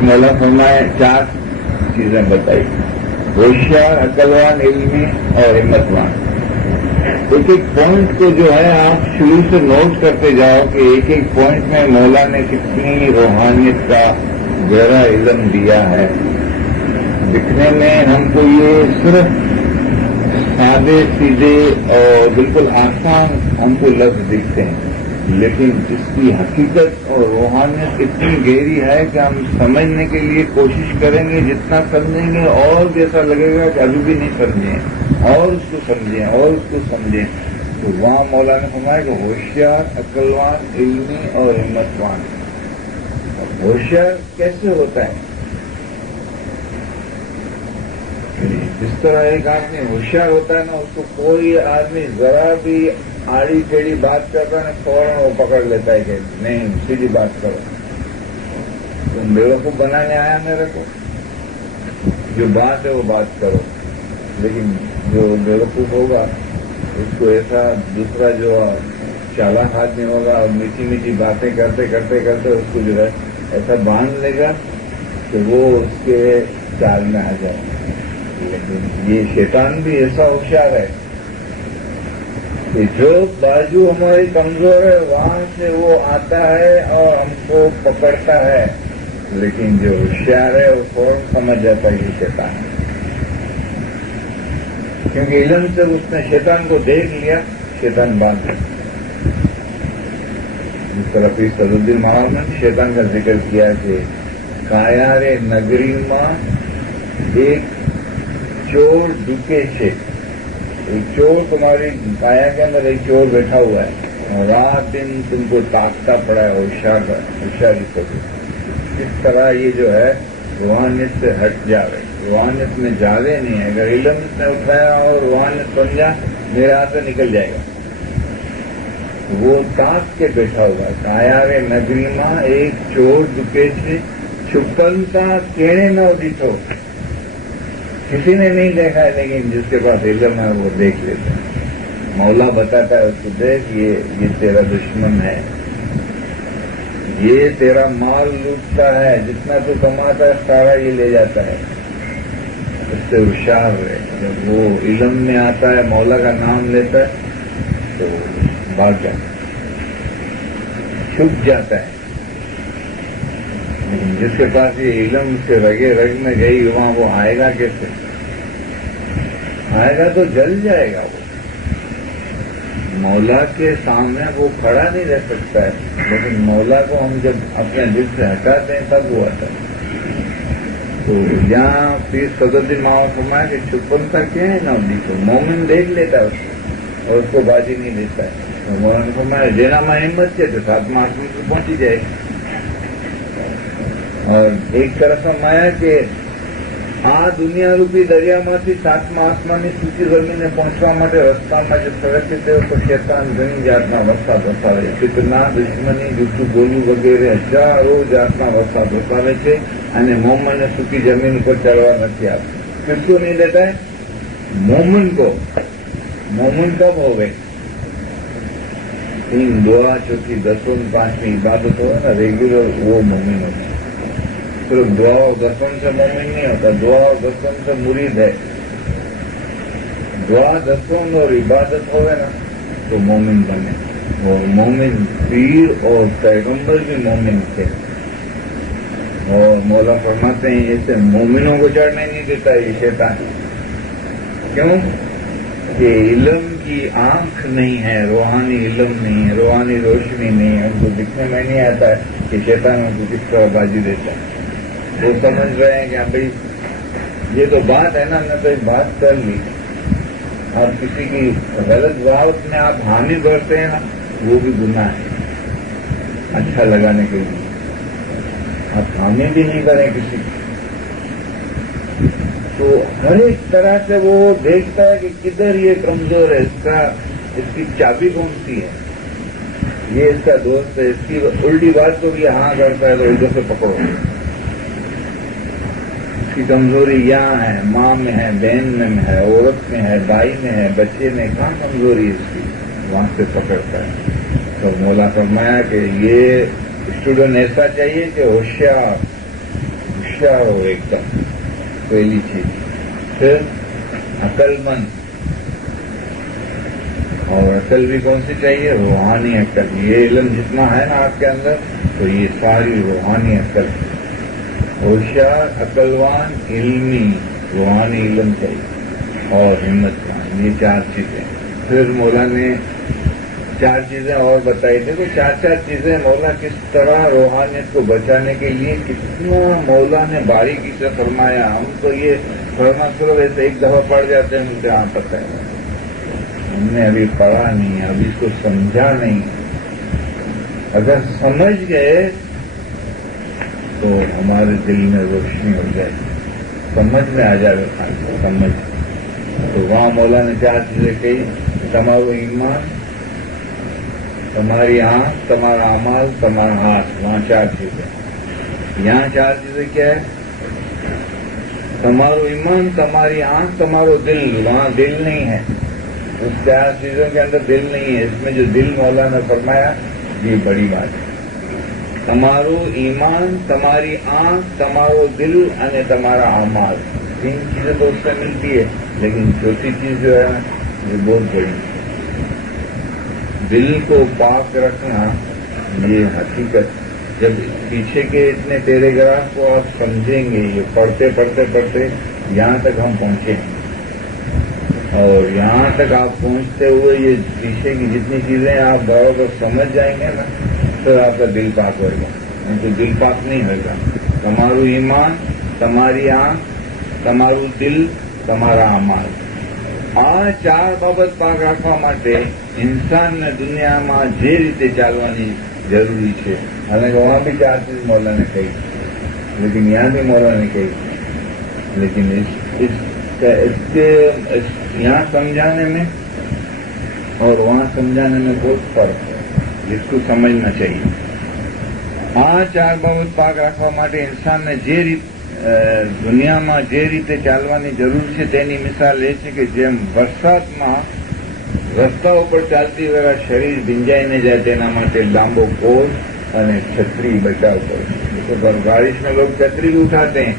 پھر مولا فرمائے 4 چیزیں بتائی: ہوشیار، عقلوان، علمی اور ہمتوان۔ ایک ایک پوائنٹ کو جو ہے آپ شروع سے نوٹ کرتے جاؤ کہ ایک ایک پوائنٹ میں مولا نے کتنی روحانیت کا گہرا علم دیا ہے۔ دکھنے میں ہم کو یہ صرف سادے سیدھے اور بالکل آسان ہم کو لفظ دکھتے ہیں، لیکن اس کی حقیقت اور روحانیت اتنی گہری ہے کہ ہم سمجھنے کے لیے کوشش کریں گے، جتنا سمجھیں گے اور جیسا لگے گا کہ ابھی بھی نہیں سمجھیں، اور اس کو سمجھیں اور اس کو سمجھیں۔ تو وہاں مولا نے فرمایا کہ ہوشیار، عقلوان، علمی اور ہمتوان۔ ہوشیار کیسے ہوتا ہے؟ جس طرح ایک آدمی ہوشیار ہوتا ہے نا، اس کو کوئی آدمی ذرا بھی آڑی ٹیڑھی بات کرتا ہے نا، فوراً وہ پکڑ لیتا ہے کہ نہیں، سیدھی بات کرو۔ تم بیوقوف بنانے آیا میرے کو، جو بات ہے وہ بات کرو۔ لیکن جو بیوقوف ہوگا اس کو ایسا دوسرا جو چالاک آدمی ہوگا اور میٹھی میٹھی باتیں کرتے کرتے کرتے اس کو جو ہے ایسا باندھ لے گا کہ وہ اس کے چال میں آ جائے۔ لیکن یہ شیطان بھی ایسا ہوشیار ہے کہ جو بازو ہماری کمزور ہے وہاں سے وہ آتا ہے اور ہم کو پکڑتا ہے، لیکن جو ہوشیار ہے وہ فوراً سمجھ جاتا ہے یہ شیطان ہے، کیونکہ علم سے اس نے شیطان کو دیکھ لیا، شیطان باندھ گیا۔ جس طرح پیر صدر الدین مہاراج نے شیطان کا ذکر کیا کہ کایار نگری ماں ایک چور ڈکے چھے۔ ایک چور تمہاری کایا کے اندر ایک چور بیٹھا ہوا ہے، رات دن تم کو تاکتا پڑا ہے ہوشیاری کو۔ اس طرح یہ جو ہے روحانیت سے ہٹ جاوے، روحانیت میں جاوے نہیں ہے۔ اگر علم نے اٹھایا اور روحانیت سمجھا، میرے ہاتھ سے نکل جائے گا۔ وہ تاک کے بیٹھا ہوا ہے، کایارے نگری ماں ایک چور ڈکے چھے، چھپنتا کیڑے نہ ڈٹھو۔ کسی نے نہیں دیکھا ہے، لیکن جس کے پاس علم ہے وہ دیکھ لیتا ہے۔ مولا بتاتا ہے اس کو، دیکھ یہ تیرا دشمن ہے، یہ تیرا مال لوٹتا ہے، جتنا تو کماتا ہے سارا یہ لے جاتا ہے۔ اس سے ہوشیار ہے، جب وہ علم میں آتا ہے، مولا کا نام لیتا ہے تو بھاگ جاتا ہے، چھپ جاتا ہے۔ لیکن جس کے پاس یہ علم سے رگے رگ میں گئی، وہاں وہ آئے گا کیسے؟ آئے گا تو جل جائے گا۔ وہ مولا کے سامنے وہ کھڑا نہیں رہ سکتا ہے، لیکن مولا کو ہم جب اپنے دل سے ہٹاتے ہیں تب وہ آتا ہے۔ تو یہاں پیر صدر الدین مہاراج فرمایا کہ چھپن کا کیا ہے نا، دیکھو مومن دیکھ لیتا ہے اس کو اور اس کو بازی نہیں دیتا ہے۔ مولانا نے فرمایا دینا ماں ہمت سے تو 7واں آسمان کو پہنچی جائے۔ اور ایک طرف فرمایا کہ دنیا રૂપી દરિયામાંથી 7મા આસમાનની સૂચી જમીને પહોંચવા માટે રસ્તામાં જે સડકે તે ઉપર શેતાન ઘણી જાતના વરસાદ વસાવે છે, ફિતના, દુશ્મની, જૂઠું બોલવું વગેરે હજારો જાતના વરસાદ વસાવે છે અને મોમનને સૂકી જમીન ઉપર ચડવા નથી આપતું। કિસકો નહીં દેતા है? मोमिन को। मोमिन कब हो गए? 3 दुआ, चौथी, 10वीं, 5वीं इबादत हो ना रेगुलर, वो मोमिन होता है। सिर्फ दुआ और दसवन से मोमिन नहीं होता, दुआ और दसवन से मुरीद है। दुआ, दसवन और इबादत होवे ना तो मोमिन बने। और मोमिन पीर और पैगंबर भी मोमिन थे। और मौला फरमाते हैं ऐसे मोमिनों को चढ़ने नहीं देता ये शैतान। क्यों? कि इल्म की आंख नहीं है, रूहानी इल्म नहीं है, रूहानी रोशनी नहीं है, उनको दिखने में नहीं आता है कि शैतान उनको किस तरह बाजी देता है। वो समझ रहे हैं कि भाई ये तो बात है ना, मैं तो एक बात कर ली। और किसी की गलत बात में आप हामी भरते हैं ना, वो भी गुनाह है। अच्छा लगाने के लिए आप हामी भी नहीं करें किसी की। तो हर एक तरह से वो देखता है कि किधर ये कमजोर है, इसकी चाबी कौन सी है, ये इसका दोस्त है, इसकी उल्टी बात को भी हाँ करता है तो इधर से पकड़ो। इसकी कमजोरी यहाँ है, माँ में है, बहन में है, औरत में है, भाई में है, बच्चे में, कहाँ कमजोरी है इसकी, वहां से पकड़ता है। तो मौला फरमाया कि ये स्टूडेंट ऐसा चाहिए कि होशियार, होशियार हो एकदम, पहली चीज। फिर अक्लमंद, और अकल भी कौन सी चाहिए? रूहानी अकल। ये इल्म जितना है ना आपके अंदर, तो ये सारी रूहानी अकल। होशियार, अकलवान, इल्मी, रूहानी इल्म चाहिए, और हिम्मतवान, ये 4 चीजें। फिर मौला ने 4 चीजें और बताई थी। तो 4 चीजें मौला किस तरह रूहानियत को बचाने के लिए कितना मौला ने बारीकी से फरमाया। हम तो ये फरमा सिर्फ ऐसे एक दफा पढ़ जाते हैं, मुझे यहाँ पता है, हमने अभी पढ़ा नहीं, अभी इसको समझा नहीं। अगर समझ गए तो हमारे दिल में रोशनी हो जाए, समझ में आ जाए, समझ। तो वहां मौला ने 4 चीजें कही, तुम्हारा ईमान, तुम्हारी आंख, तुम्हारा अमाल, तुम्हारा हाथ, वहां 4 चीजें। यहाँ 4 चीजें क्या है? तुम्हारो ईमान, तुम्हारी आंख, तुम्हारो दिल। वहां दिल नहीं है, उस 4 चीजों के अंदर दिल नहीं है। इसमें जो दिल मौला ने फरमाया, ये बड़ी बात है। તમારો ईमान, तुम्हारी आंख, तुम्हारो दिल અને तुम्हारा अमाल, 3 चीजें तो उससे मिलती है, लेकिन चौथी चीज जो है ये बहुत बड़ी। दिल को पाक रखना, ये हकीकत। जब पीछे के इतने पैराग्राफ को आप समझेंगे, ये पढ़ते पढ़ते पढ़ते यहाँ तक हम पहुंचे, और यहाँ तक आप पहुंचते हुए ये पीछे की जितनी चीजें आप बराबर समझ जाएंगे ना, तो आपका दिल पाक होगा। नहीं तो दिल पाक नहीं होगा। તમારું ईमान, તમારી आंख, તમારું दिल, તમારા अमाल, આ 4 બાબત પાક રાખવા માટે ઇન્સાનને દુનિયામાં જે રીતે ચાલવાની જરૂરી છે, અને વહાં भी 4 चीज मौला ने कही, लेकिन यहाँ भी मौला ने कही। लेकिन इसके यहाँ समझाने में और वहाँ समझाने में बहुत फर्क है, जिसको समझना चाहिए। આ 4 બાબત પાક રાખવા માટે ઇન્સાનને જે દુનિયામાં જે રીતે ચાલવાની જરૂર છે તેની મિસાલ એ છે કે જેમ વરસાદમાં રસ્તા ઉપર ચાલતી વેળા શરીર ભીંજાઈ ન જાય તેના માટે લાંબો કોટ અને छतरी बचाव करो। तो बारिश में लोग छतरी उठाते हैं,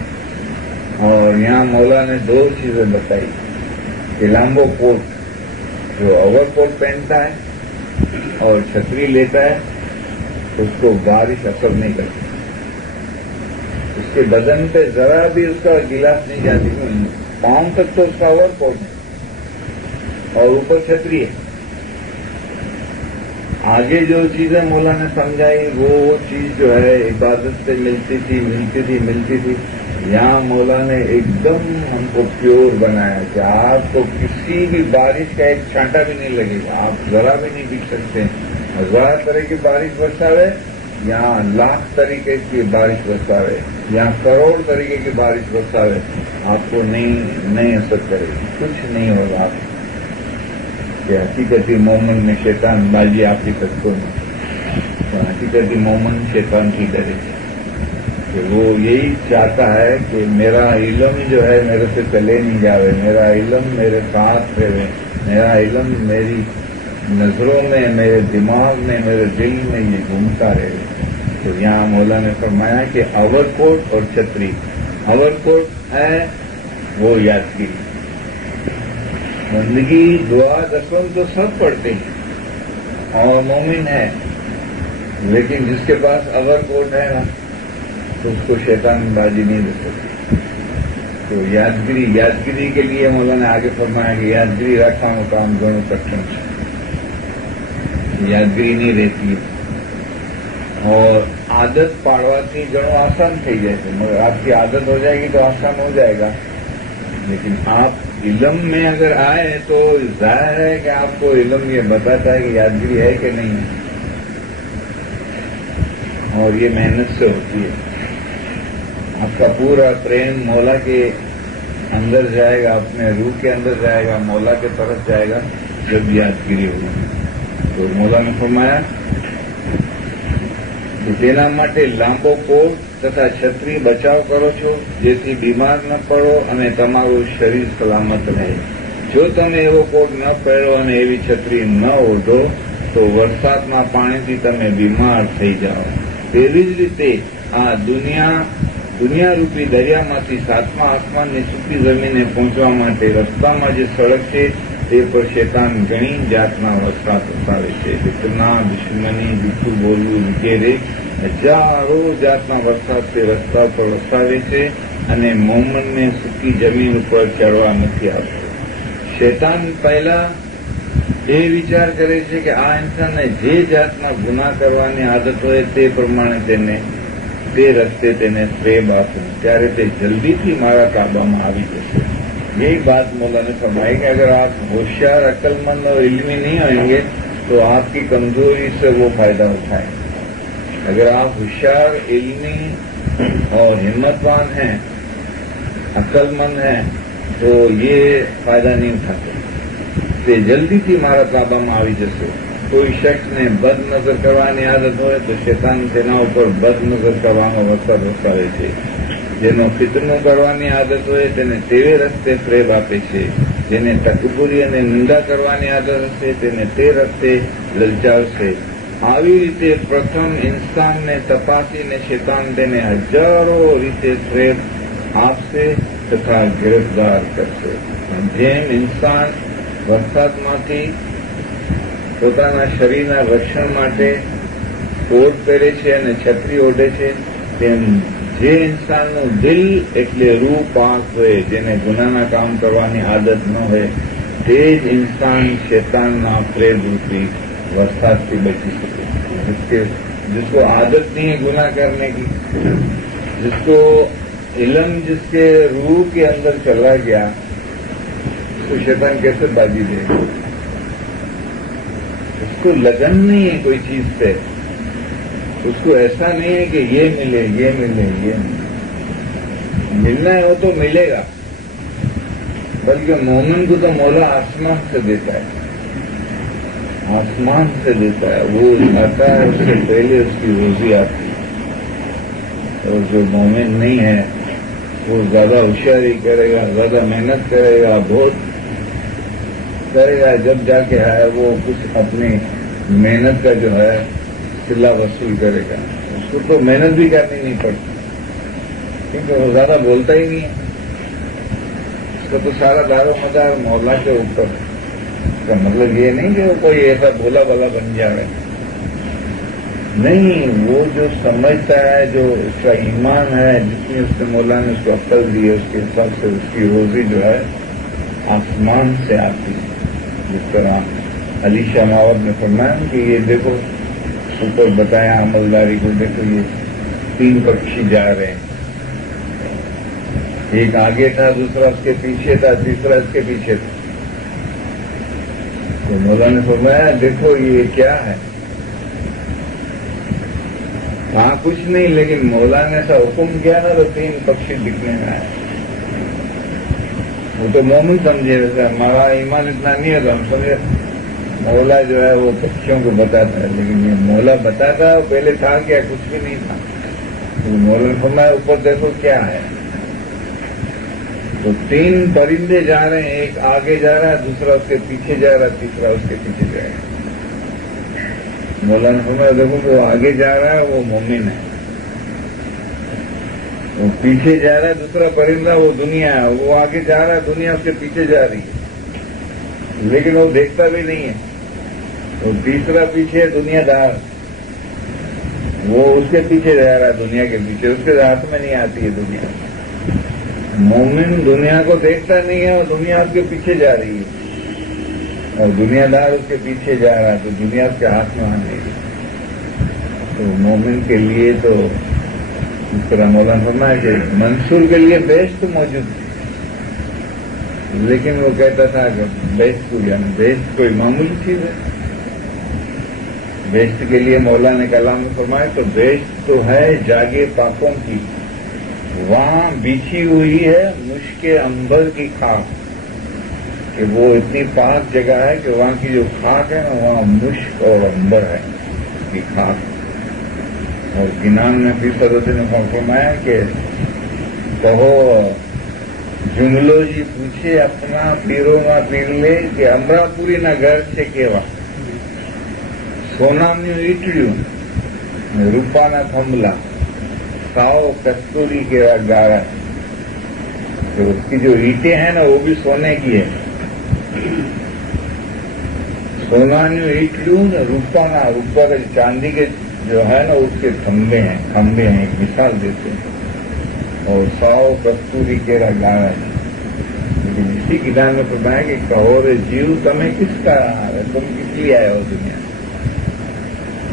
और यहाँ मौला ने 2 चीजें बताई कि लांबो कोट, जो ओवर कोट पहनता है और छतरी लेता है, उसको बारिश असर नहीं करती, उसके बदन पे जरा भी उसका गिलास नहीं जाती। पांव तक तो उसका ओवर कोट है और ऊपर छतरी है। आगे जो चीजें मौला ने समझाई, वो चीज जो है इबादत से मिलती थी। यहाँ मौला ने एकदम हमको प्योर बनाया कि आपको किसी भी बारिश का एक छांटा भी नहीं लगेगा, आप जरा भी नहीं दिख सकते। 1000 तरह की बारिश बरसावे, यहाँ लाख तरीके की बारिश बरसावे, यहाँ करोड़ तरीके की बारिश बरसावे, आपको नहीं असर करेगी, कुछ नहीं होगा। आप हकीकती मोमन में शैतान बाजी आपकी तक नहीं, तो हकीकती मोमन शैतान की डरे, तो वो यही चाहता है कि मेरा इल्म जो है मेरे से चले नहीं जावे, मेरा इल्म मेरे साथ रहे, मेरा इल्म मेरी नजरों में, मेरे दिमाग में, मेरे दिल में ये घूमता रहे। तो यहाँ मौला ने फरमाया कि ओवरकोट और छतरी। ओवरकोट है वो यादगिरी, बंदगी, दुआ, दसवन तो सब पढ़ते हैं और मोमिन है, लेकिन जिसके पास ओवरकोट है ना, तो उसको शैतान बाजी नहीं दे सकती। तो यादगिरी के लिए मौला ने आगे फरमाया कि यादगिरी रखવાનું કામ ઘણું કઠિન છે, यादगिरी नहीं रहती है, और आदत पाड़वाથી ઘણું आसान થઈ જાય છે। मगर आपकी आदत हो जाएगी तो आसान हो जाएगा, लेकिन आप इल्म में अगर आए तो जाहिर है कि आपको इल्म ये बताता है कि यादगिरी है कि नहीं है, और ये मेहनत से होती है। आपका पूरा प्रेम मौला के अंदर जाएगा, अपने रूह के अंदर जाएगा, मौला के तरफ जाएगा जब यादगिरी होगी। तो मौला ने फरमाया कि तेना माटे लांबो कोट तथा छतरी बचाव करो छो, जेथी बीमार न पड़ो અને તમારું શરીર સલામત રહે। જો તમે એવો કોટ ન પહેરો અને એવી છતરી ન ઓઢો તો વરસાદમાં પાણીથી તમે બીમાર થઈ જાઓ। તેવી જ રીતે આ દુનિયા દુનિયારૂપી દરિયામાંથી સાતમા આસમાનની સૂકી જમીને પહોંચવા માટે રસ્તામાં જે સડક છે તે પર શેતાન ઘણી જાતના વસતા વસાવે છે. ફિતના, દુશ્મની, જૂઠું બોલવું વગેરે હજારો જાતના વરસાદ તે રસ્તા પર વસાવે છે અને મોમનને સૂકી જમીન ઉપર ચડવા નથી આપતો. શેતાન પહેલા એ વિચાર કરે છે કે આ ઇન્સાનને જે જાતના ગુનાહ કરવાની આદત હોય તે પ્રમાણે તે રસ્તે તેને ફ્રેબ આપું, ત્યારે તે જલ્દીથી મારા કાબામાં આવી જશે. यही बात मौला ने फरमाई कि अगर आप होशियार, अक्लमंद और इल्मी नहीं होंगे तो आपकी कमजोरी से वो फायदा उठाएं. अगर आप होशियार, इल्मी और हिम्मतवान हैं, अक्लमंद हैं, तो ये फायदा नहीं उठाते. તે જલ્દીથી મારા તાબામાં આવી જશે. કોઈ શખ્સને બદનજર કરવાની આદત હોય તો શેતાન તેના ઉપર બદનજર કરવાનો વરસાદ વસાવે છે. જેનો ફિતનો કરવાની આદત હોય તેને તેવે રસ્તે ફ્રેબ આપે છે. જેને તકબુરી અને નિંદા કરવાની આદત હશે તેને તે રસ્તે લલચાવશે. આવી રીતે પ્રથમ ઇન્સાનને તપાસીને શેતાન તેને હજારો રીતે ફ્રેબ આપશે તથા ગિરફ્તાર કરશે. જેમ ઇન્સાન વરસાદમાંથી પોતાના શરીરના રક્ષણ માટે કોટ પહેરે છે અને છત્રી ઓઢે છે, તેમ જે ઇન્સાનનું દિલ એટલે રૂહ પાક હોય, જેને ગુનાના કામ કરવાની આદત ન હોય, તે જ ઇન્સાન શેતાનના ફ્રેબરૂપી વરસાદથી બચી શકે. जिसको आदत नहीं है गुनाह करने की, जिसको इल्म जिसके रूह के अंदर चला गया, तो शैतान कैसे बाजी दे. उसको लगन नहीं है कोई चीज से, उसको ऐसा नहीं है कि ये मिले ये मिले ये मिले. मिलना है वो तो मिलेगा, बल्कि मोमिन को तो मौला आसमान से देता है, आसमान से देता है. वो आता है उससे पहले उसकी रोजी आती है. और जो मोमिन नहीं है वो ज्यादा होशियारी करेगा, ज्यादा मेहनत करेगा, बहुत करेगा, जब जाके है वो कुछ अपनी मेहनत का जो है सिला वसूल करेगा. उसको तो मेहनत भी करनी नहीं पड़ती क्योंकि वो ज्यादा बोलता ही नहीं है. उसका तो सारा दारो मदार मौला के ऊपर. इसका मतलब ये नहीं कि वो कोई ऐसा भोला भला बन जाए, नहीं. वो जो समझता है, जो उसका ईमान है, जिसमें उसने मौला ने उसको अक्ल दी है, उसके हिसाब से उसकी रोजी जो है आसमान से आती है. जिस तरह अली शाह मावत ने फरमाया कि ये देखो ऊपर बताया अमलदारी को, देखो ये 3 पक्षी जा रहे हैं, एक आगे था, दूसरा उसके पीछे था, तीसरा इसके पीछे था. तो मौला ने फरमाया देखो ये क्या है. हाँ कुछ नहीं, लेकिन मौला ने ऐसा हुक्म किया ना तो 3 पक्षी दिखने में आए. वो तो मोमिन समझे, वैसे हमारा ईमान इतना नहीं है तो हम समझे मौला जो है वो पक्षियों को बताता है, लेकिन ये मौला बताता है पहले था क्या, कुछ भी नहीं था. तो मौला ने फरमाया ऊपर देखो क्या है. तो 3 परिंदे जा रहे हैं, एक आगे जा रहा है, दूसरा उसके पीछे जा रहा है, तीसरा उसके पीछे जाएगा. मौला ने फरमाया देखो जो आगे जा रहा है वो मोमिन है, वो पीछे जा रहा है दूसरा परिंदा वो दुनिया है. वो आगे जा रहा है, दुनिया उसके पीछे जा रही है, लेकिन वो देखता भी नहीं है. वो तीसरा पीछे है दुनियादार, वो उसके पीछे जा रहा है, दुनिया के पीछे, उसके हाथ में नहीं आती है दुनिया. मोमिन दुनिया को देखता नहीं है और दुनिया उसके पीछे जा रही है, और दुनियादार उसके पीछे जा रहा है, तो दुनिया उसके हाथ में आ रही है. तो मोमिन के लिए तो इस तरह मौलाना फरमाया कि मंसूर के लिए बेस्ट तो मौजूद थी, लेकिन वो कहता था कि बेस्ट कोई मामूली चीज है. बेस्ट के लिए मौला ने कलाम में फरमाया तो बेस्ट तो है जागे पाकों की, वहां बिछी हुई है मुश्के अंबर की खाक. कि वो इतनी पाक जगह है कि वहां की जो खाक है ना, वहां मुश्क और अंबर है की खाक. और किनान ने फीसद ने फरमाया कि कहो जुमलो जी पूछे अपना पीरो ना पीर ले कि अमरापुरी ना घर से केवा સોનાની ઈટડીઓ, રૂપાના થંભલા, 100 कस्तूरी के गारा है। तो उसकी जो ईंटें हैं ना वो भी सोने की है। सोनानी ईट लूं ना रूपा का चांदी के जो है ना उसके खंभे हैं, एक मिसाल देते हैं। और 100 कस्तूरी के गारा है। लेकिन इसी किताब में बताया कि कहो रे जीव तुम्हें किसका है, तुम किस लिए आए हो दुनिया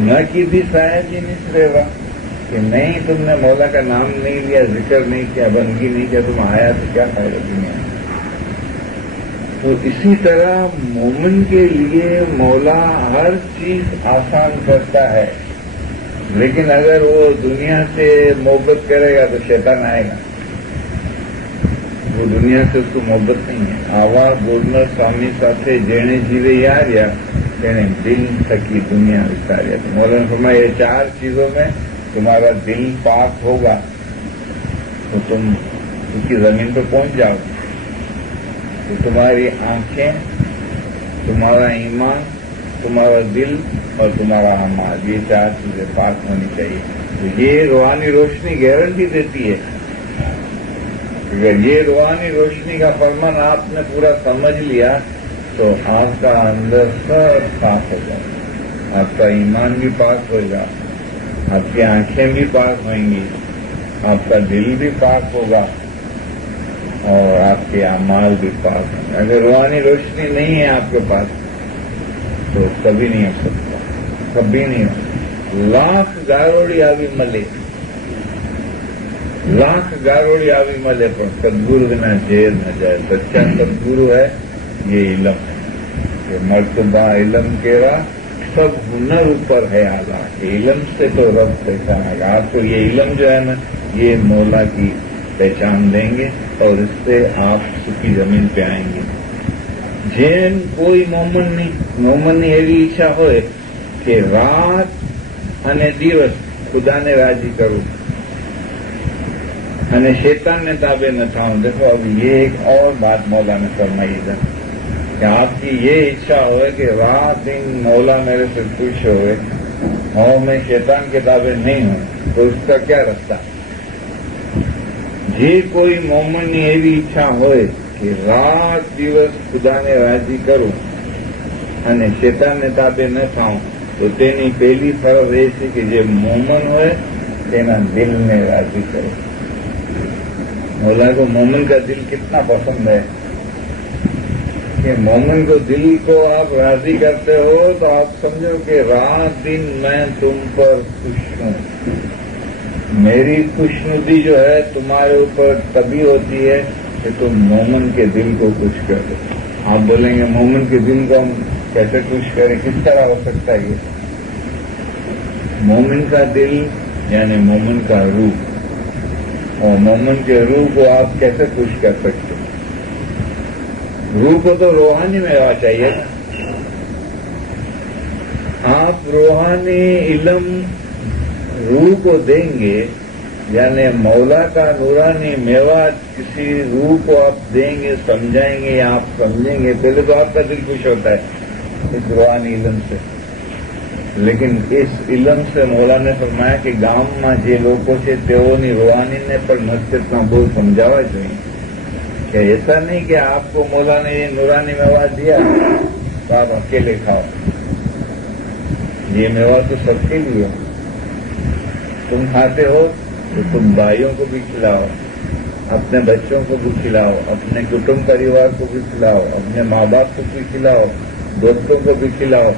न की भी साहब जी निश्रेवा कि नहीं तुमने मौला का नाम नहीं लिया, जिक्र नहीं किया, बंदगी नहीं किया, तुम आया तो क्या फायदा दुनिया। तो इसी तरह मोमिन के लिए मौला हर चीज आसान करता है, लेकिन अगर वो दुनिया से मोहब्बत करेगा तो शैतान आएगा। वो दुनिया से उसको मोहब्बत नहीं है। आवा बोलना स्वामी साथे जेने जीवे यारिया तेने दिल थकी दुनिया विचारिया। तो मौलाना फरमाया ये 4 चीजों में तुम्हारा दिल पाक होगा तो तुम उसकी जमीन पर पहुंच जाओगे। तो तुम्हारी आंखें, तुम्हारा ईमान, तुम्हारा दिल और तुम्हारा अमाल, ये 4 चीजें पाक होनी चाहिए। तो ये रूहानी रोशनी गारंटी देती है। अगर ये रूहानी रोशनी का फरमान आपने पूरा समझ लिया तो आपका अंदर सब पाक हो जाएगा, आपका ईमान भी पाक होगा, आपकी आंखें भी पाक होंगी, आपका दिल भी पाक होगा और आपके अमाल भी पाक होंगे। अगर रूहानी रोशनी नहीं है आपके पास तो कभी नहीं हो सकता, कभी नहीं हो सकता। लाख गारोड़ी आवी मले, लाख गारोड़ी आवी मले पर सदगुरु बिना जेर न जाए। सच्चा सदगुरु है ये इलम है, ये मर्तबा इलम केरा सब हुनर ऊपर है आला। इलम से तो रब पहचानेगा आपको। ये इलम जो है ना ये मौला की पहचान देंगे और इससे आप सुखी जमीन पे आएंगे। जेन कोई मोमननी एवी ઈચ્છા હોય કે રાત અને દિવસ ખુદાને રાજી કરું અને शैतान ने ताबे न थाऊं। देखो अब ये एक और बात मौला ने फरमाई इधर कि आपकी ये इच्छा हो कि रात दिन मौला मेरे से खुश होए और मैं शैतान के ताबे नहीं हूं, तो उसका क्या रास्ता। જે કોઈ મોમનની એવી ઈચ્છા હોય કે રાત દિવસ ખુદાને રાજી કરું અને શેતાનને તાબે ન થાઉં, તો તેની પહેલી ફરજ એ છે કે જે મોમન હોય તેના દિલને રાજી કરો। मौला को मोमिन का दिल कितना पसंद है कि मोमिन को दिल को आप राजी करते हो तो आप समझो कि रात दिन मैं तुम पर खुश हूं। मेरी खुशनुदी जो है तुम्हारे ऊपर तभी होती है कि तुम मोमिन के दिल को खुश कर दो। आप बोलेंगे मोमिन के दिल को हम कैसे खुश करें, किस तरह हो सकता है ये। मोमिन का दिल यानी मोमिन का रूह, और मोमिन के रूह को आप कैसे खुश कर सकते। रूह को तो रूहानी में होना चाहिए ना। आप रूहानी इल्म रूह को देंगे यानी मौला का नूरानी मेवा किसी रूह को आप देंगे, समझाएंगे या आप समझेंगे, पहले तो आपका दिल खुश होता है इस रूहानी इल्म से। लेकिन इस इल्म से मौला ने फरमाया कि गांव में जे लोगों से तेओनी रूहानी ने पर मस्जिद में बोल समझावा चाहिए कि ऐसा नहीं कि आपको मौला ने ये नूरानी मेवा दिया तो आप अकेले खाओ। ये मेवा तो सबके लिए हो। तुम खाते हो तो तुम भाइयों को भी खिलाओ, अपने बच्चों को भी खिलाओ, अपने कुटुंब परिवार को भी खिलाओ, अपने माँ बाप को भी खिलाओ, दोस्तों को भी खिलाओ।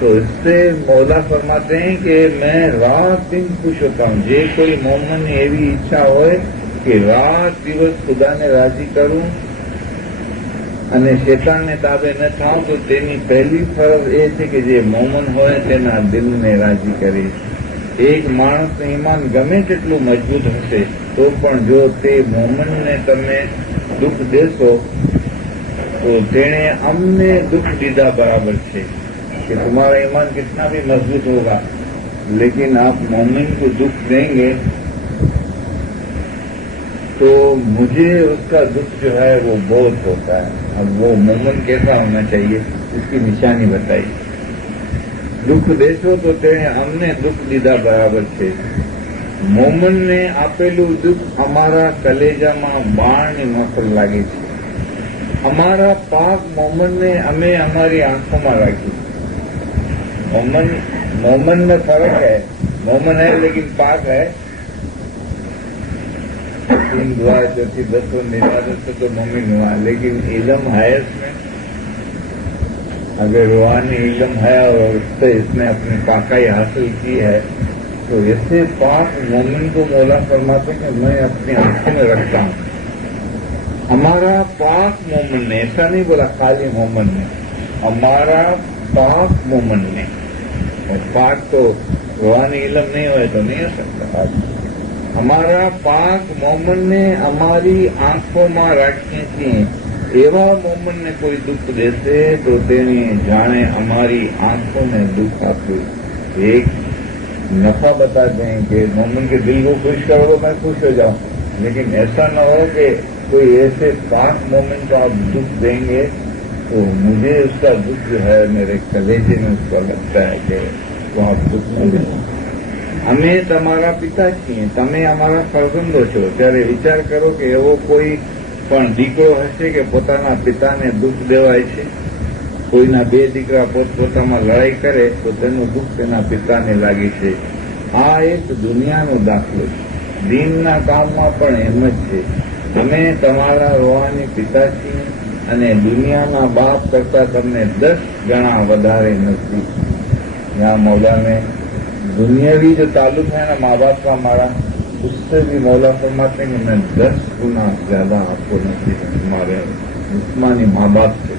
तो इससे मौला फरमाते हैं कि मैं रात दिन खुश होता हूँ। जे कोई मोमन ने एवी इच्छा होए कि रात दिवस खुदा ने राजी करूं અને શેતાનને તાબે ન થાઉં તો તેની પહેલી ફરજ એ છે કે જે મોમન હોય તેના દિલને રાજી કરે। એક માણસનું ઈમાન ગમે તેટલું મજબૂત હશે તો પણ જો તે મોમનને તમે દુઃખ દેશો તો તેણે અમને દુઃખ દીધા બરાબર છે कि तुम्हारा ईमान कितना भी मजबूत होगा लेकिन आप मोमिन को दुख देंगे तो मुझे उसका दुख जो है वो बहुत होता है। अब वो मोमिन कैसा होना चाहिए इसकी निशानी बताई। दुख देशो तो तेने हमने दुख दीदा बराबर छे। મોમનને આપેલું દુઃખ અમારા કલેજામાં બાણની નોકર લાગે છે. અમારા પાક મોમનને અમે અમારી આંખોમાં રાખ્યું. मोमन में फर्क है. मोमन है लेकिन पाक है. 3 दुआ चौथी 10 निरादत से तो मोमिन हुआ, लेकिन इल्म है इसमें. अगर रूहानी इल्म है और उससे इसने अपनी पाकाई हासिल की है तो ऐसे पाक मोमिन को मौला फरमाते कि मैं अपनी आंखों में रखता हूं. हमारा पाक मोमिन ने, ऐसा नहीं बोला खाली मोमिन ने, हमारा पाक मोमिन ने. और पाक तो रूहानी इल्म नहीं हुए तो नहीं हो सकता. हमारा पाक मोमिन ने हमारी आंखों में राखी थी. एवा मोमिन ने कोई दुख देते तो तेने जाने हमारी आंखों में दुख आप्યું. एक नफा बता दें कि मोमिन के दिल को खुश करो तो मैं खुश हो जाऊं, लेकिन ऐसा न हो कि कोई ऐसे पाक मोमिन को आप दुख देंगे तो मुझे उसका दुख जो है मेरे कलेजे में उसका लगता है कि तो आप दुख न दे. અમે તમારા પિતા છીએ, તમે અમારા ફરજંદો છો. ત્યારે વિચાર કરો કે એવો કોઈ પણ દીકરો હશે કે પોતાના પિતાને દુઃખ દેવાય છે. કોઈના 2 દીકરા પોતપોતામાં લડાઈ કરે તો તેનું દુઃખ તેના પિતાને લાગે છે. આ એક દુનિયાનો દાખલો છે. દીનના કામમાં પણ એમ જ છે. અમે તમારા રોહાની પિતા છીએ અને દુનિયાના બાપ કરતા તમને 10 ગણા વધારે નજદીક. यहाँ मौला ने दुनियावी जो ताल्लुक है ना माँ बाप का हमारा, उससे भी मौला फरमाते हैं कि मैं 10 गुना ज्यादा आपको नजदीक हूं हमारे जिस्मानी माँ बाप से.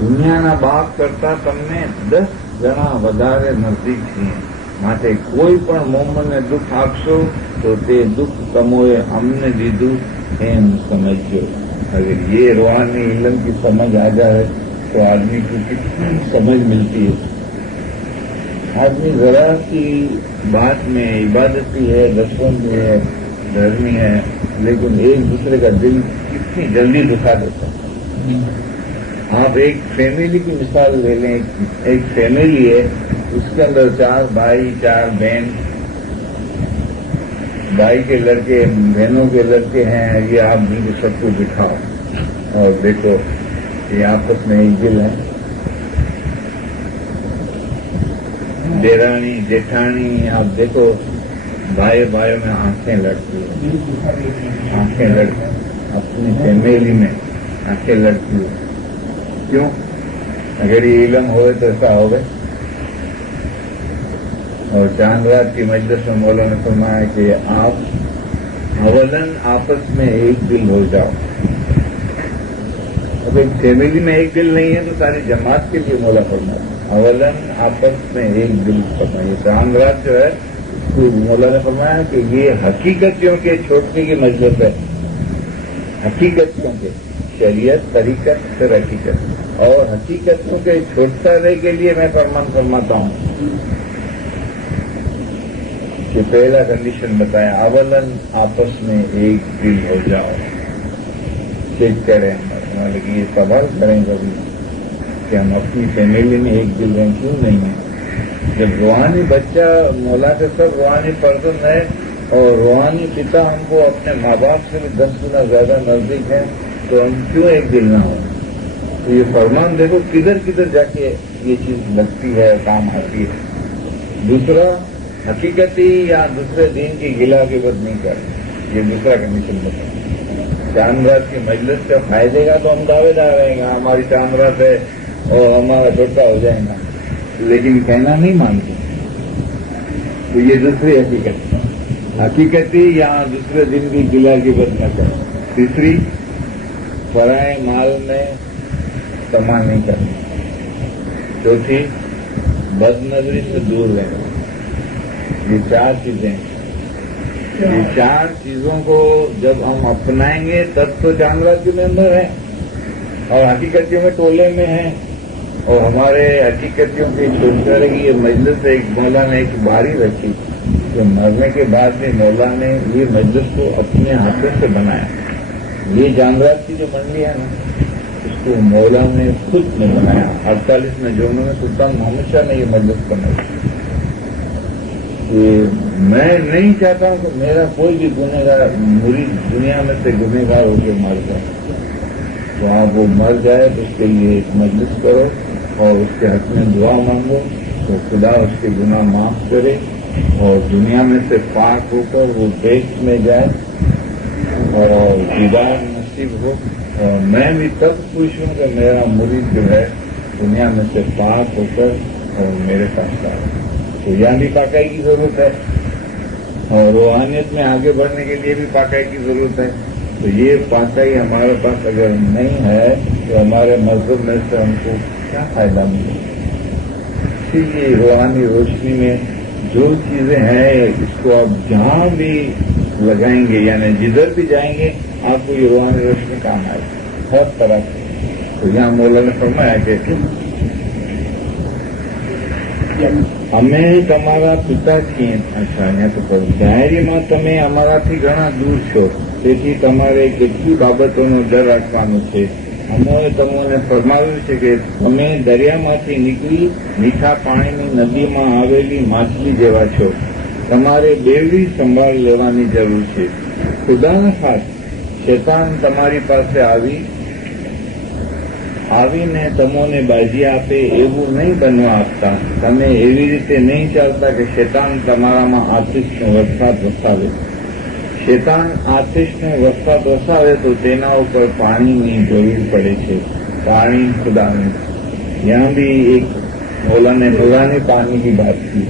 दुनियाना बाप करता તમને 10 ગણા વધારે નજદીક છીએ. માટે કોઈ પણ મોમનને દુઃખ આપશો તો તે દુઃખ તમોએ અમને દીધું એમ સમજજો. अगर ये रूहानी इल्म की समझ आ जाए तो आदमी को कितनी समझ मिलती है. आदमी जरा सी बात में इबादती है, दसवंदी है, धर्मी है, लेकिन एक दूसरे का दिल कितनी जल्दी दुखा देता है. आप एक फैमिली की मिसाल ले लें. एक फैमिली है, उसके अंदर 4 भाई 4 बहन. भाई के लड़के बहनों के लड़के हैं. ये आप जिनको सबको दिखाओ और देखो ये आपस में एक दिल है. देरानी जेठानी आप देखो भाई भाइयों में आंखें लड़ती है. आंखें लड़ती अपनी फैमिली में आंखें लड़ती है. क्यों? अगर ये इल्म हो तो ऐसा होगा. और चांद रात की मजलिस में मौला ने फरमाया कि आप अवलन आपस में एक दिल हो जाओ. अब एक फैमिली में एक दिल नहीं है तो सारी जमात के लिए मौला फरमाया अवलन आपस में एक दिल फरमाइए. चांद रात जो है उसको मौला ने फरमाया कि ये हकीकतियों के छोड़ने की मजलिस है. हकीकतियों के शरीयत तरीकत फिर हकीकत और हकीकतों के छोड़ता रहे के लिए मैं फरमान फरमाता हूं कि पहला कंडीशन बताया अवलन आपस में एक दिल हो जाओ. चेक करें लेकिन ये सवाल करें कभी कि हम अपनी फैमिली में एक दिल हैं, क्यों नहीं है? जब रूहानी बच्चा मौला के सब रूहानी पर्सन है और रूहानी पिता हमको अपने माँ बाप से भी 10 गुना ज्यादा नजदीक है तो हम क्यों एक दिल ना हो? तो ये फरमान देखो किधर किधर जाके ये चीज लगती है, काम आती है. दूसरा हकीकती या दूसरे दिन की गिला की बद नहीं कर. ये दूसरा कंडीशन बताओ. चांद रात की मजलिस का फायदे का तो हम दावेदार रहेंगे, हमारी चांद रात है और हमारा छोटा हो जाएगा, लेकिन कहना नहीं मानते. तो ये दूसरी हकीकत. हकीकती या दूसरे दिन की गिला की बद न कर. तीसरी पराए माल में तमा नहीं करना. चौथी बदनजरी से दूर रहना. ये 4 चीजें. ये 4 चीजों को जब हम अपनाएंगे तब तो चांद रात के अंदर है और हकीकतियों में टोले में है. और हमारे हकीकतियों की छोड़ने की ये मजलिस एक मौला ने एक बारी रखी तो मरने के बाद भी मौला ने ये मजलिस को अपने हाथों से बनाया. ये चांद रात की जो मंडी है ना उसको मौला ने खुद ने बनाया. 48 में जो उन्होंने सुल्तान मोहम्मद शाह ने ये मजलिस बनाई. کہ میں نہیں چاہتا ہوں کہ میرا کوئی بھی گنہگار مرید دنیا میں سے گنہگار ہو کے مر جائے، تو آپ وہ مر جائے تو اس کے لیے ایک مجلس کرو اور اس کے حق میں دعا مانگو تو خدا اس کے گناہ معاف کرے اور دنیا میں سے پاک ہو کر وہ بیت میں جائے اور دیدار نصیب ہو. اور میں بھی تب خوش ہوں کہ میرا مرید جو ہے دنیا میں سے پاک ہو کر اور میرے پاس آئے. تو یہاں بھی پاکائی کی ضرورت ہے اور روحانیت میں آگے بڑھنے کے لیے بھی پاکائی کی ضرورت ہے. تو یہ پاکائی ہمارے پاس اگر نہیں ہے تو ہمارے مذہب میں سے ہم کو کیا فائدہ ملے. اسی لیے روحانی روشنی میں جو چیزیں ہیں اس کو آپ جہاں بھی لگائیں گے یعنی جدھر بھی جائیں گے آپ کو یہ روحانی روشنی کام آئے ہر طرح سے. تو یہاں مولا نے فرمایا کہ અમે તમારા પિતા છીએ. અચ્છા, અહીંયા તો કહું ડાયરીમાં તમે અમારાથી ઘણા દૂર છો, તેથી તમારે કેટલી બાબતોનો ડર રાખવાનો છે. અમોએ તમને ફરમાવ્યું છે કે તમે દરિયામાંથી નીકળી મીઠા પાણીની નદીમાં આવેલી માછલી જેવા છો. તમારે બેવડી સંભાળ લેવાની જરૂર છે. ખુદાના ખાસ શેતાન તમારી પાસે આવીને તમોને બાજી આપે એવું નહીં બનવા આપતા. તમે એવી રીતે નહીં ચાલતા કે શેતાન તમારામાં આતિશનો વરસાદ વરસાવે. શેતાન આતિશનો વરસાદ વરસાવે તો તેના ઉપર પાણીની જરૂર પડે છે. પાણી ખુદાને यहाँ भी एक मौला ने नूरानी पानी की बात की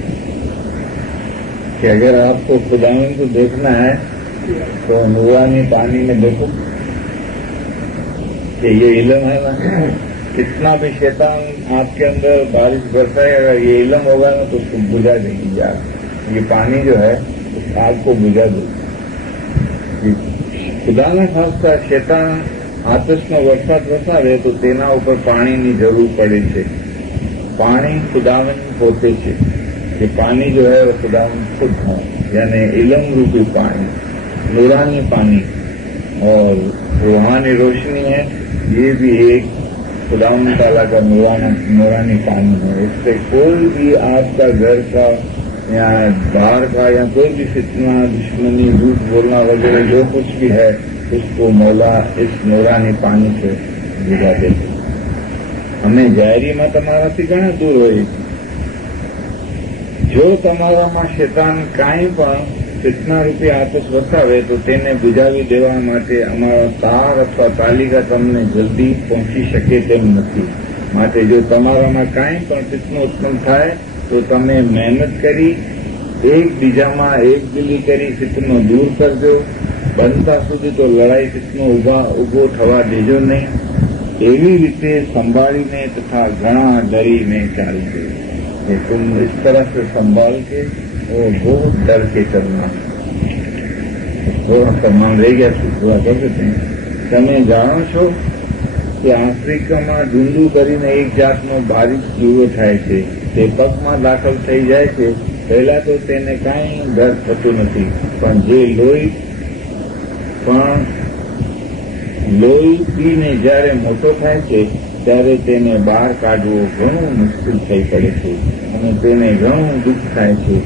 कि अगर आपको खुदावन को देखना है तो नूरानी पानी में देखो कि ये इल्म है ना, कितना भी शैतान आपके अंदर बारिश बरसाए अगर ये इल्म होगा ना तो उसको बुझा देगी आग. ये पानी जो है उस आग को बुझा देगी. खुदा ने खासकर शैतान આતશનો વરસાદ વરસાવે તો તેના ઉપર પાણીની જરૂર પડે છે. પાણી ખુદાવંદ પોતે છે कि पानी जो है वो खुदावंद खुद है, यानी इल्म रूपी पानी, नूरानी पानी और रूहानी रोशनी है. ये भी एक खुदावंद ताला का नूरानी पानी है. इससे कोई भी आपका घर का या बाहर का या कोई भी फितना, दुश्मनी, झूठ बोलना वगैरह जो कुछ भी है उसको मौला इस नूरानी पानी से बुझा देते. हमें जायरीમાં તમારાથી ઘણા દૂર હોય છે. જો તમારામાં શેતાન કાંઈ પણ ફિતના રૂપી આતશ વરસાવે તો તેને બુજાવી દેવા માટે અમારો તાર અથવા તાલિકા તમને જલ્દી પહોંચી શકે તેમ નથી. માટે જો તમારામાં કાંઈ પણ ફિતનો ઉત્પન્ન થાય તો તમે મહેનત કરી એકબીજામાં એકદિલી કરી ફિતનો દૂર કરજો. બનતા સુધી તો લડાઈ ફિતનો ઉભો થવા દેજો નહીં. એવી રીતે સંભાળીને તથા ઘણા ડરીને ચાલજો. तुम इस तरह से संभाल के और बहुत डर के चलना. थोड़ा सम्मान रह गया दुआ कर देते हैं. તમે જાણો છો કે આફ્રિકામાં ડુંડું કરીને એક જાતનો બારીક જીવો થાય છે. તે પગમાં દાખલ થઈ જાય છે. પહેલા તો તેને કાંઈ ડર થતો નથી, પણ જે લોહી પીને જ્યારે મોટો થાય છે ત્યારે તેને બહાર કાઢવો ઘણું મુશ્કેલ થઈ પડે છે અને તેને ઘણું દુઃખ થાય છે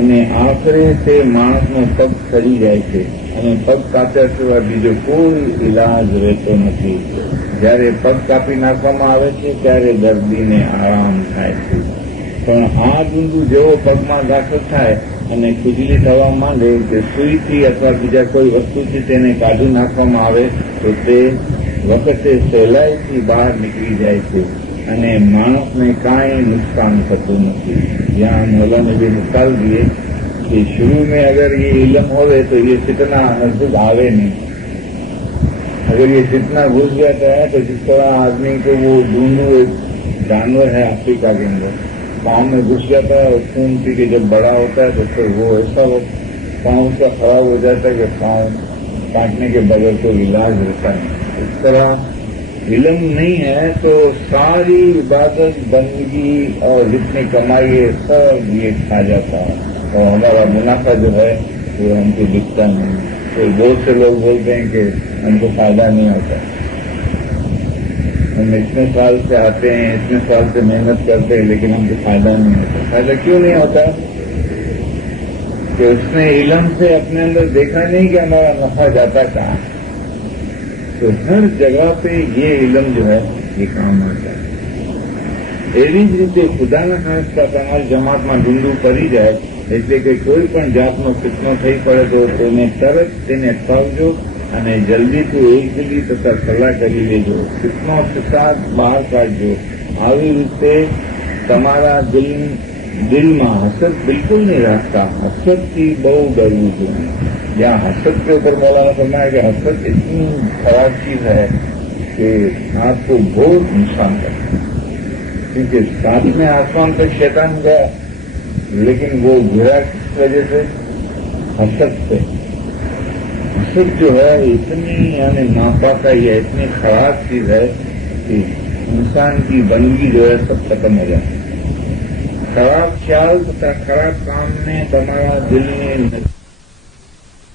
અને આખરે તે માણસનો પગ ખરી જાય છે અને પગ કાપ્યા સિવાય બીજો કોઈ ઇલાજ રહેતો નથી. જ્યારે પગ કાપી નાખવામાં આવે છે ત્યારે દર્દીને આરામ થાય છે. પણ આ ડુંડું જેવો પગમાં દાખલ થાય અને ખુજલી થવા માંડે કે સુઈથી અથવા બીજા કોઈ વસ્તુથી તેને કાઢી નાખવામાં આવે તો તે વખતે સહેલાઈથી બહાર નીકળી જાય છે અને માણસને કાંઈ नुकसान થતું નથી. यहाँ मौला ने भी मिसाल दिए कि शुरू में अगर ये इल्म होवे तो ये फितना नजदीक आवे नहीं. अगर ये फितना घुस जाता है तो जिस तरह आदमी को वो ढूंढू एक जानवर है अफ्रीका के अंदर पाँव में घुस जाता है और खून पी के जब बड़ा होता है तो फिर वो ऐसा पाँव उसका खराब हो जाता है कि पाँव काटने के बगैर कोई इलाज रहता है. इस तरह इल्म नहीं है तो सारी इबादत, बंदगी और जितनी कमाई है सब ये खा जाता है और हमारा मुनाफा जो है वो हमको दिखता नहीं. तो बहुत से लोग बोलते हैं कि हमको फायदा नहीं होता. हम इतने साल से आते हैं, इतने साल से मेहनत करते हैं, लेकिन हमको फायदा नहीं होता. फायदा क्यों नहीं होता? کہ اس نے علم سے اپنے اندر دیکھا نہیں کہ ہمارا نفع جاتا کہاں ہے. تو ہر جگہ پہ یہ علم جو ہے یہ کام آتا ہے. એવી જ રીતે ખુદાના ખાસ્તા તમારી જમાતમાં ઢૂંઢું પડી જાય એટલે કે કોઈ પણ જાતનો ફિતનો થઈ પડે તો તેને તરત તેને અટકાવજો અને જલ્દીથી એકલી તથા સલાહ કરી લેજો. ફિતનો ફસાદ બહાર કાઢજો. આવી રીતે તમારા દિલમાં હસદ બિલકુલ નહીં રાખતા. હસદથી બહુ ડરવું જોઈએ. यहाँ हसद के ऊपर मौलाना फरमाया कि हसद इतनी खराब चीज है कि आपको बहुत नुकसान करता है. क्योंकि साथ में आसमान तक शैतान गया लेकिन वो गिरा किस वजह से? हसद से. हसद जो है इतनी यानी नापाका या इतनी खराब चीज है कि इंसान की बंदगी जो है सब खत्म हो जाती है. खराब ख्याल तथा खराब काम में तुम्हारा दिल में